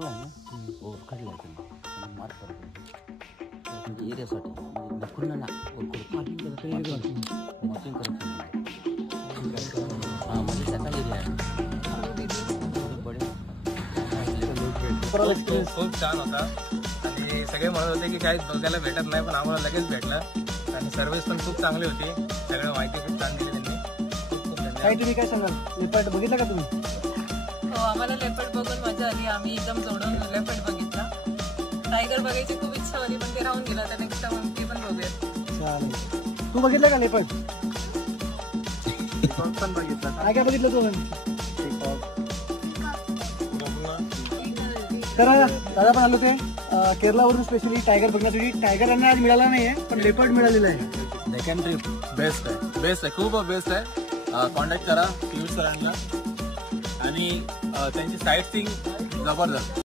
काढला मार्क म्हणजे एरियासाठी दाखवून ना मॉचिंग करत हां म्हणजे त्याचा एरिया आहे खूप छान होता आणि सगळे म्हणत होते की काहीच बघायला भेटत नाही, पण आम्हाला लगेच भेटलं आणि सर्व्हिस पण खूप चांगली होती. सगळं माहिती खूप छान दिली त्यांनी. खूप काय तुम्ही काय सांगाल? लेपर्ड बघितला का तुम्ही? हो, आम्हाला लेपर्ड बघून मजा आली. आम्ही एकदम जोडून लेपर्ड बघितला. टायगर बघायची खूप इच्छा होती पण ते राहून गेला. त्या नेक्स्ट टाइम ते पण बघूया. चालेल. तू बघितलं का लेपर्ड? पण बघितलं. काय काय बघितलं तू? तर दादा पण आलो ते केरलावरून स्पेशली टायगर बघण्यासाठी. टायगर यांना आज मिळाला नाहीये पण लेपर्ड मिळालेला आहे. सेकंड ट्रिप बेस्ट आहे, खूप बेस्ट आहे. कॉन्टॅक्ट करा पियुष सरांना आणि त्यांची साईट सीइंग जबरदस्त.